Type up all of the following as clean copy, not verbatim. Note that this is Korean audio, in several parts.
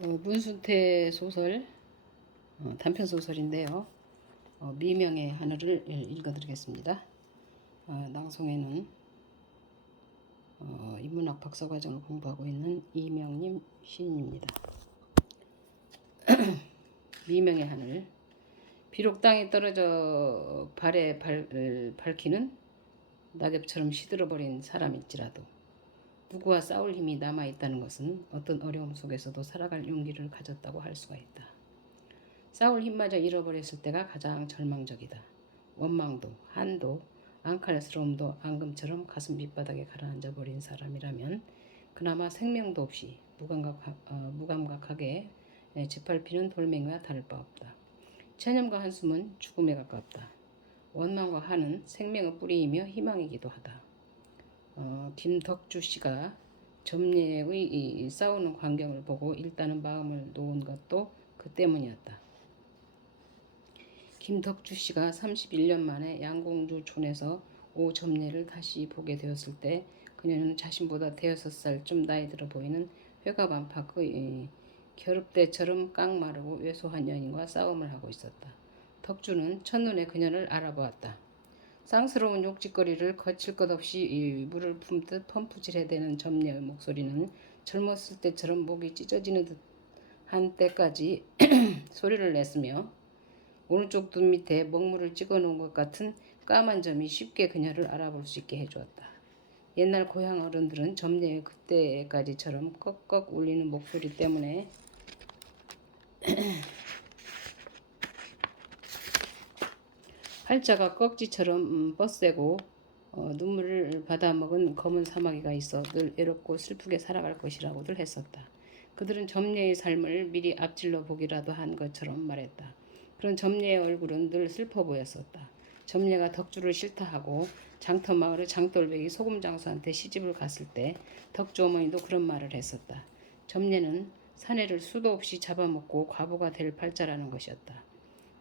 문순태 소설, 단편 소설인데요. 미명의 하늘을 읽어드리겠습니다. 낭송에는 인문학 박사과정을 공부하고 있는 이명님 시인입니다. 미명의 하늘. 비록 땅에 떨어져 발에 밝히는 낙엽처럼 시들어버린 사람일지라도 누구와 싸울 힘이 남아있다는 것은 어떤 어려움 속에서도 살아갈 용기를 가졌다고 할 수가 있다. 싸울 힘마저 잃어버렸을 때가 가장 절망적이다. 원망도, 한도, 앙칼스러움도 앙금처럼 가슴 밑바닥에 가라앉아버린 사람이라면 그나마 생명도 없이 무감각하게 짓밟히는 돌멩이와 다를 바 없다. 체념과 한숨은 죽음에 가깝다. 원망과 한은 생명의 뿌리이며 희망이기도 하다. 김덕주 씨가 점례의 싸우는 광경을 보고 일단은 마음을 놓은 것도 그 때문이었다. 김덕주 씨가 31년 만에 양공주촌에서 오점례를 다시 보게 되었을 때 그녀는 자신보다 대여섯 살쯤 나이 들어 보이는 회갑안팎 겨릅대처럼 깡마르고 왜소한 여인과 싸움을 하고 있었다. 덕주는 첫눈에 그녀를 알아보았다. 쌍스러운 욕짓거리를 거칠 것 없이 물을 품듯 펌프질해대는 점례의 목소리는 젊었을 때처럼 목이 찢어지는 듯한 때까지 소리를 냈으며 오른쪽 눈 밑에 먹물을 찍어놓은 것 같은 까만 점이 쉽게 그녀를 알아볼 수 있게 해주었다. 옛날 고향 어른들은 점례의 그때까지처럼 꺽꺽 울리는 목소리 때문에 팔자가 꺽지처럼 뻗세고 눈물을 받아먹은 검은 사마귀가 있어 늘 외롭고 슬프게 살아갈 것이라고들 했었다. 그들은 점례의 삶을 미리 앞질러 보기라도 한 것처럼 말했다. 그런 점례의 얼굴은 늘 슬퍼 보였었다. 점례가 덕주를 싫다하고 장터마을의 장돌배기 소금장수한테 시집을 갔을 때 덕주 어머니도 그런 말을 했었다. 점례는 사내를 수도 없이 잡아먹고 과부가 될 팔자라는 것이었다.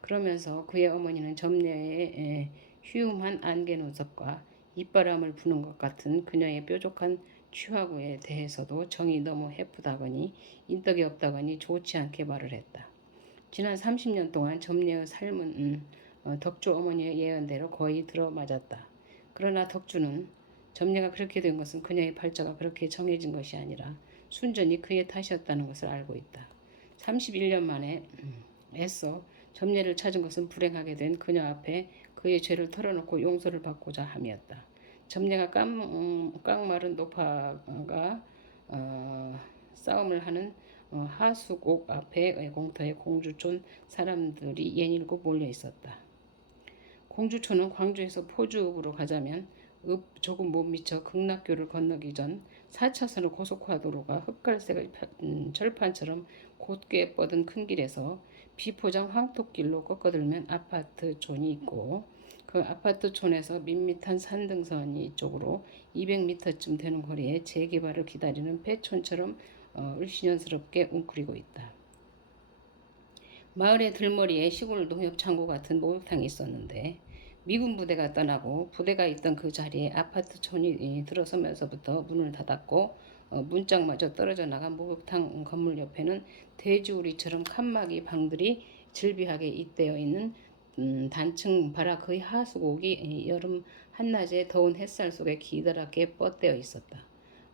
그러면서 그의 어머니는 점례의 휴음한 안개 눈썹과 입바람을 부는 것 같은 그녀의 뾰족한 취화구에 대해서도 정이 너무 해프다거니 인덕이 없다거니 좋지 않게 말을 했다. 지난 30년 동안 점례의 삶은 덕주 어머니의 예언대로 거의 들어맞았다. 그러나 덕주는 점례가 그렇게 된 것은 그녀의 팔자가 그렇게 정해진 것이 아니라 순전히 그의 탓이었다는 것을 알고 있다. 31년 만에 애써 점례를 찾은 것은 불행하게 된 그녀 앞에 그의 죄를 털어놓고 용서를 받고자 함이었다. 점례가 깡마른 노파가 싸움을 하는 하수곡 앞에 공터에 공주촌 사람들이 예닐곱 몰려 있었다. 공주촌은 광주에서 포주읍으로 가자면 읍 조금 못 미쳐 극락교를 건너기 전 4차선 고속화도로가 흑갈색 철판처럼 곧게 뻗은 큰 길에서 비포장 황토길로 꺾어들면 아파트촌이 있고 그 아파트촌에서 밋밋한 산등선이 이쪽으로 200m쯤 되는 거리에 재개발을 기다리는 폐촌처럼 을씨년스럽게 웅크리고 있다. 마을의 들머리에 시골 농협창고 같은 목욕탕이 있었는데 미군 부대가 떠나고 부대가 있던 그 자리에 아파트촌이 들어서면서부터 문을 닫았고 문짝마저 떨어져 나간 목욕탕 건물 옆에는 돼지우리처럼 칸막이 방들이 질비하게 잇대어 있는 단층 바라크의 하수곡이 여름 한낮의 더운 햇살 속에 기다랗게 뻗대어 있었다.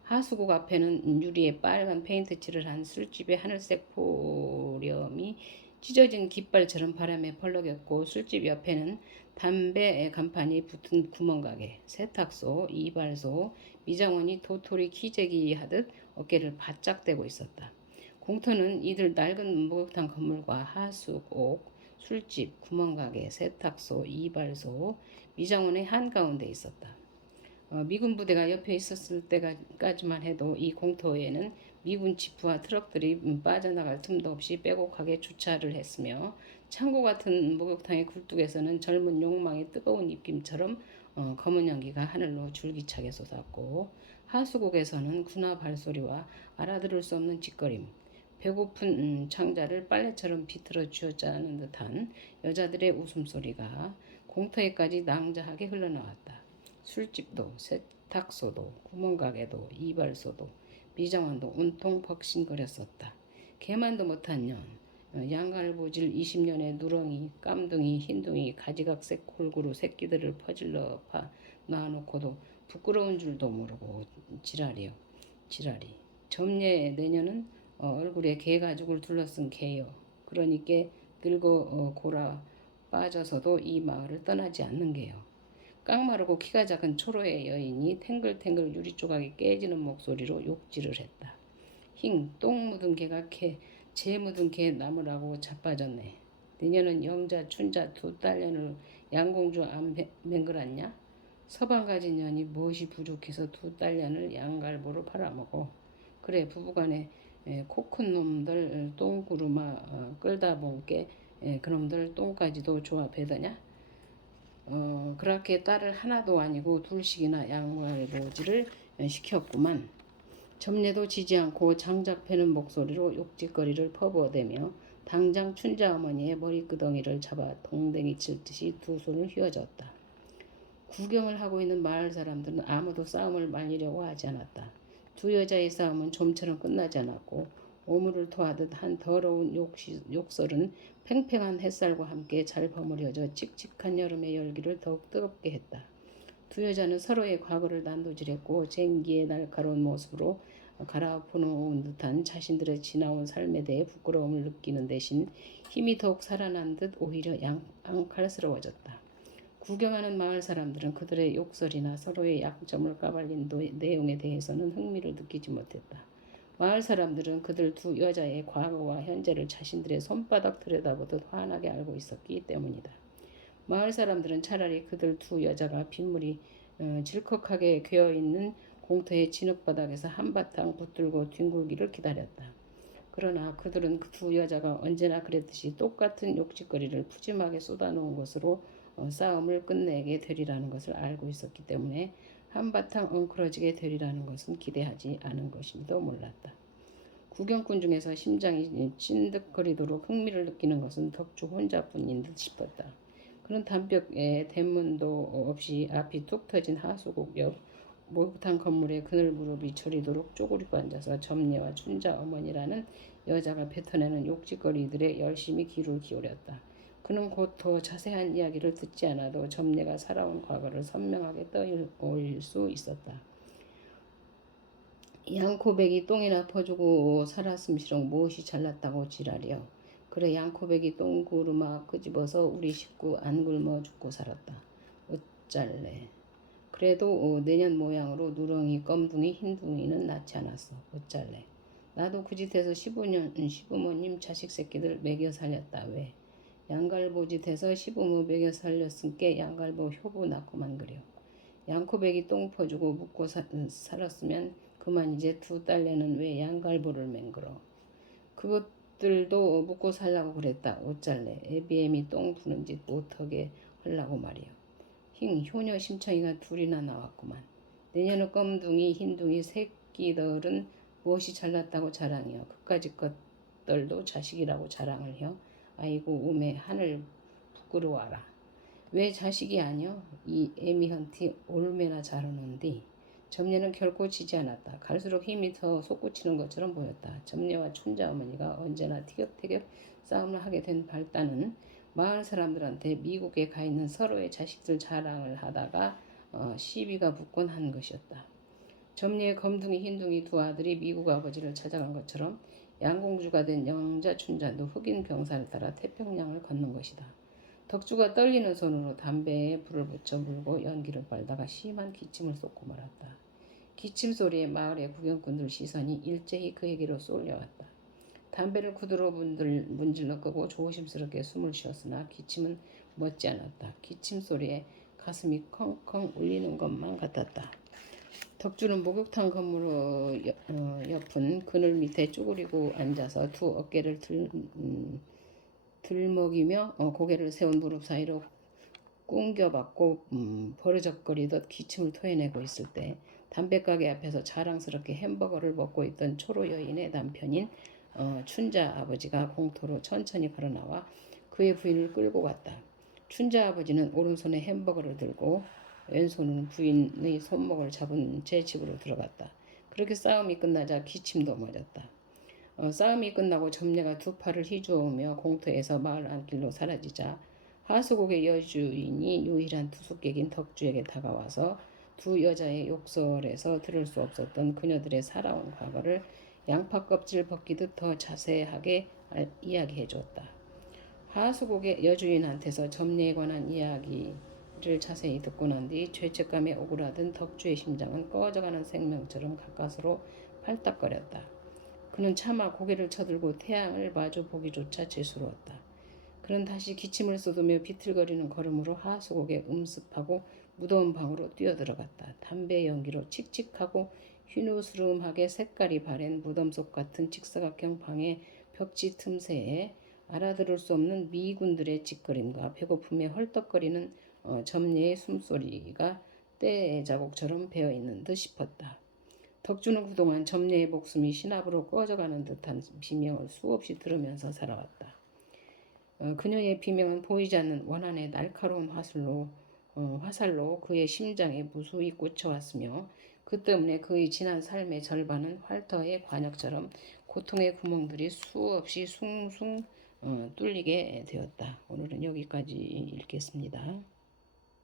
하수곡 앞에는 유리에 빨간 페인트칠을 한 술집의 하늘색 포렴이 찢어진 깃발처럼 바람에 펄럭였고 술집 옆에는 담배 간판이 붙은 구멍가게, 세탁소, 이발소, 미장원이 도토리 키재기 하듯 어깨를 바짝 대고 있었다. 공터는 이들 낡은 목욕탕 건물과 하수곡, 술집, 구멍가게, 세탁소, 이발소, 미장원의 한가운데 있었다. 미군 부대가 옆에 있었을 때까지만 해도 이 공터에는 미군 지프와 트럭들이 빠져나갈 틈도 없이 빼곡하게 주차를 했으며 창고 같은 목욕탕의 굴뚝에서는 젊은 욕망의 뜨거운 입김처럼 검은 연기가 하늘로 줄기차게 솟았고 하수곡에서는 군화 발소리와 알아들을 수 없는 짓거림, 배고픈 창자를 빨래처럼 비틀어 쥐어짜는 듯한 여자들의 웃음소리가 공터에까지 낭자하게 흘러나왔다. 술집도 세탁소도 구멍가게도 이발소도 미장원도 온통 벅신거렸었다. 개만도 못한 년. 양갈보질 20년의 누렁이, 깜둥이, 흰둥이, 가지각색 골고루 새끼들을 퍼질러 놔놓고도 부끄러운 줄도 모르고 지랄이요. 지랄이. 점례 내년은 얼굴에 개 가죽을 둘러쓴 개요. 그러니까 늙어 골아 빠져서도 이 마을을 떠나지 않는 게요. 깡마르고 키가 작은 초로의 여인이 탱글탱글 유리 조각이 깨지는 목소리로 욕질을 했다. 힝, 똥 묻은 개가 재 묻은 개 나무라고 자빠졌네. 내년은 영자, 춘자 두 딸년을 양공주 안 맹글었냐? 서방 가진 년이 무엇이 부족해서 두 딸년을 양갈보로 팔아먹어. 그래, 부부간에 코 큰 놈들 똥구르마 끌다 본게 그놈들 똥까지도 조합해더냐? 그렇게 딸을 하나도 아니고 둘씩이나 양갈보지를 시켰구만. 점례도 지지 않고 장작 패는 목소리로 욕짓거리를 퍼부어대며 당장 춘자 어머니의 머리끄덩이를 잡아 동댕이 칠 듯이 두 손을 휘어졌다. 구경을 하고 있는 마을 사람들은 아무도 싸움을 말리려고 하지 않았다. 두 여자의 싸움은 좀처럼 끝나지 않았고 오물을 토하듯 한 더러운 욕설은 팽팽한 햇살과 함께 잘 버무려져 칙칙한 여름의 열기를 더욱 뜨겁게 했다. 두 여자는 서로의 과거를 난도질했고 쟁기의 날카로운 모습으로 갈아엎어놓은 듯한 자신들의 지나온 삶에 대해 부끄러움을 느끼는 대신 힘이 더욱 살아난 듯 오히려 앙칼스러워졌다. 구경하는 마을 사람들은 그들의 욕설이나 서로의 약점을 까발린 내용에 대해서는 흥미를 느끼지 못했다. 마을 사람들은 그들 두 여자의 과거와 현재를 자신들의 손바닥 들여다보듯 환하게 알고 있었기 때문이다. 마을 사람들은 차라리 그들 두 여자가 빗물이 질컥하게 괴어있는 공터의 진흙바닥에서 한바탕 붙들고 뒹굴기를 기다렸다. 그러나 그들은 그 두 여자가 언제나 그랬듯이 똑같은 욕짓거리를 푸짐하게 쏟아놓은 것으로 싸움을 끝내게 되리라는 것을 알고 있었기 때문에 한바탕 엉클어지게 되리라는 것은 기대하지 않은 것임도 몰랐다. 구경꾼 중에서 심장이 찐득거리도록 흥미를 느끼는 것은 덕주 혼자뿐인 듯 싶었다. 그는 담벼에 대문도 없이 앞이 툭 터진 하수국 옆 목욕탕 건물에 그늘 무릎이 저리도록 쪼그리고 앉아서 점례와 춘자 어머니라는 여자가 뱉어내는 욕짓거리들에 열심히 귀를 기울였다. 그는 곧 더 자세한 이야기를 듣지 않아도 점례가 살아온 과거를 선명하게 떠올릴 수 있었다. 양코백이 똥이나 퍼주고 살았음시롱 무엇이 잘났다고 지랄이여. 그래, 양코백이 똥구르마 끄집어서 우리 식구 안 굶어 죽고 살았다. 어쩔래. 그래도 내년 모양으로 누렁이, 껌둥이, 흰둥이는 낳지 않았어. 어쩔래. 나도 그 짓에서 시부모님 자식 새끼들 먹여 살렸다. 왜? 양갈보짓해서 시부모 먹여 살렸으니까 양갈보 효부 낳고만 그려. 양코백이 똥 퍼주고 묵고 살았으면 그만 이제 두 딸내는 왜 양갈보를 맹글어. 그것들도 묵고 살라고 그랬다. 어쩔래. 애비애미 똥 푸는 짓 못하게 하려고 말이야. 힝, 효녀 심청이가 둘이나 나왔구만. 내년의 껌둥이, 흰둥이 새끼들은 무엇이 잘났다고 자랑이여. 그까짓 것들도 자식이라고 자랑을 혀. 아이고 우매 하늘 부끄러워라. 왜 자식이 아니여? 이 애미헌티 얼마나 잘하는디. 점례는 결코 지지 않았다. 갈수록 힘이 더 솟구치는 것처럼 보였다. 점례와 춘자 어머니가 언제나 티격태격 싸움을 하게 된 발단은 마을 사람들한테 미국에 가 있는 서로의 자식들 자랑을 하다가 시비가 붙곤 한 것이었다. 점례의 검둥이 흰둥이 두 아들이 미국 아버지를 찾아간 것처럼 양공주가 된 영자 춘자도 흑인 병사를 따라 태평양을 건넌 것이다. 덕주가 떨리는 손으로 담배에 불을 붙여 물고 연기를 빨다가 심한 기침을 쏟고 말았다. 기침 소리에 마을의 구경꾼들 시선이 일제히 그에게로 쏠려왔다. 담배를 구두로 문질러 끄고 조심스럽게 숨을 쉬었으나 기침은 멎지 않았다. 기침 소리에 가슴이 컹컹 울리는 것만 같았다. 덕주는 목욕탕 건물 옆은 그늘 밑에 쪼그리고 앉아서 두 어깨를 들먹이며 고개를 세운 무릎 사이로 꿍겨받고 버르적거리듯 기침을 토해내고 있을 때 담배가게 앞에서 자랑스럽게 햄버거를 먹고 있던 초로 여인의 남편인 춘자 아버지가 공터로 천천히 걸어나와 그의 부인을 끌고 갔다. 춘자 아버지는 오른손에 햄버거를 들고 왼손은 부인의 손목을 잡은 채 집으로 들어갔다. 그렇게 싸움이 끝나자 기침도 멎었다. 싸움이 끝나고 점례가 두 팔을 휘저으며 공터에서 마을 안길로 사라지자 하수곡의 여주인이 유일한 투숙객인 덕주에게 다가와서 두 여자의 욕설에서 들을 수 없었던 그녀들의 살아온 과거를 양파 껍질 벗기듯 더 자세하게 이야기해 주었다. 하수곡의 여주인한테서 점례에 관한 이야기를 자세히 듣고 난 뒤 죄책감에 오그라든 덕주의 심장은 꺼져가는 생명처럼 가까스로 팔딱거렸다. 그는 차마 고개를 쳐들고 태양을 마주 보기조차 재수로웠다. 그는 다시 기침을 쏟으며 비틀거리는 걸음으로 하수곡의 음습하고 무더운 방으로 뛰어들어갔다. 담배 연기로 칙칙하고 휘노스름하게 색깔이 바랜 무덤속 같은 직사각형 방의 벽지 틈새에 알아들을 수 없는 미군들의 찌꺼림과 배고픔에 헐떡거리는 점례의 숨소리가 때 자국처럼 배어있는 듯 싶었다. 덕주는 그동안 점례의 목숨이 신압으로 꺼져가는 듯한 비명을 수없이 들으면서 살아왔다. 그녀의 비명은 보이지 않는 원한의 날카로운 화살로 그의 심장에 무수히 꽂혀왔으며 그 때문에 그의 지난 삶의 절반은 활터의 관역처럼 고통의 구멍들이 수없이 숭숭 뚫리게 되었다. 오늘은 여기까지 읽겠습니다.